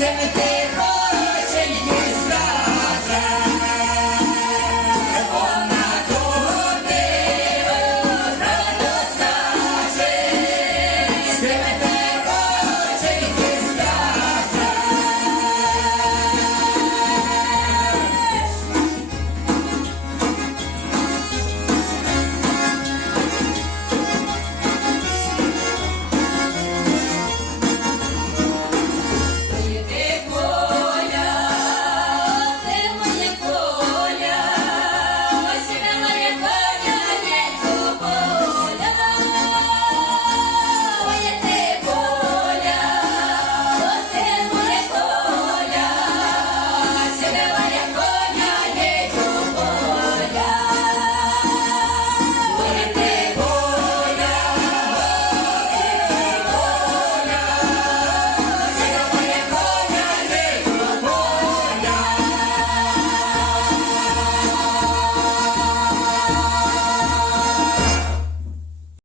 everything.